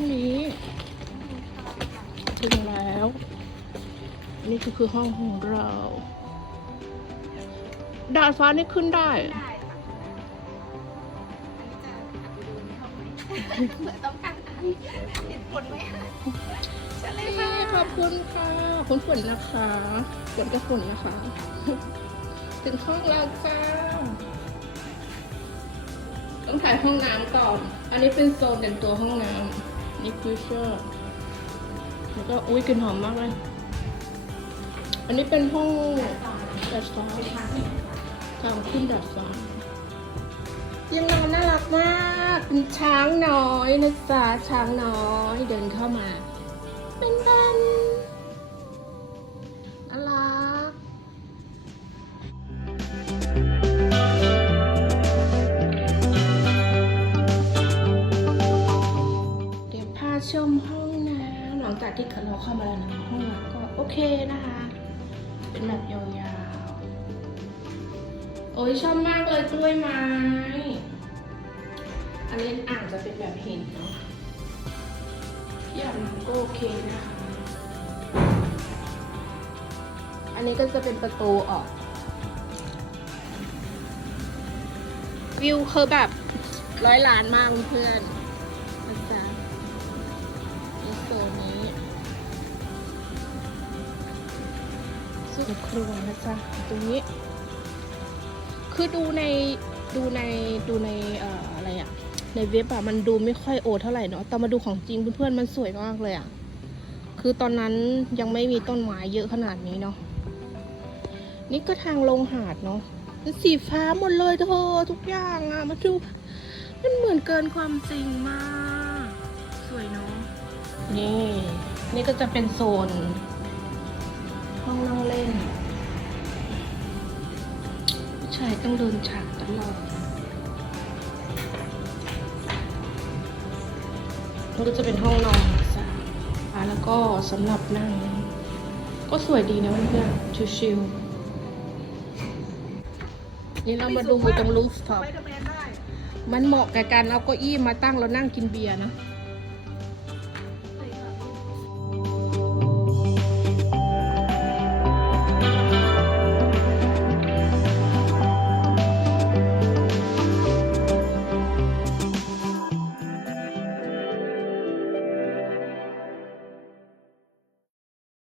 องนี้ถึงแล้ว นี่ก็คือห้องของเรา ดาดฟ้านี่ขึ้นได้ ต้องการเติดผลไหมใช่เลยค่ะ ขอบคุณค่ะคุณฝนนะคะฝนก็ฝนนะคะ ถึงห้องเราค่ะ ต้องถ่ายห้องน้ำก่อน อันนี้เป็นโซนเด่นตัวห้องน้ำ นี่คือเชอร์แล้วก็อุ้ยกลิ่นหอมมากเลย อันนี้เป็นห้องดัดฟ้าทางขึ้นดัดฟ้ายังนอนน่ารักมากเป็นช้างน้อยนะจ๊ะช้างน้อยเดินเข้ามา ชมห้องน้ำหลังจากที่เราเข้ามาแล้วนะห้องน้ำก็โอเคนะคะ เป็นแบบยาวๆ โอ้ยชอบมากเลยกล้วยไม้ อันนี้อ่างจะเป็นแบบหินเนาะที่อาบน้ำก็โอเคนะคะ อันนี้ก็จะเป็นประตูออก วิวคือแบบร้อยล้านมากเพื่อน ส่วนครัวนะจ๊ะตรงนี้ คือดูในดูในดูในเอ่ออะไรอะในเว็บอะมันดูไม่ค่อยโอเท่าไหร่เนาะแต่มาดูของจริงเพื่อนๆมันสวยมากเลยอะคือตอนนั้นยังไม่มีต้นไม้เยอะขนาดนี้เนาะนี่ก็ทางลงหาดเนาะเป็นสีฟ้าหมดเลยเธอทุกอย่างอะมาดูมันเหมือนเกินความจริงมาก สวยเนาะนี่ นี่ก็จะเป็นโซนห้องนั่งเล่น ชายต้องเดินฉากตลอดมันก็จะเป็นห้องนอนสามอะแล้วก็สำหรับนั่ง ก็สวยดีนะเพื่อนๆชิวๆนี่เรามาดูตรงรูฟท็อปมันเหมาะกับการเอาเก้าอี้มาตั้งแล้วนั่งกินเบียร์นะ